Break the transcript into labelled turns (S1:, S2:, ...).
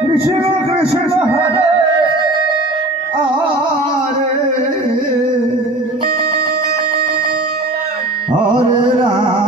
S1: কৃষ্ণ কৃষ্ণ হরে আরে হরে রাম।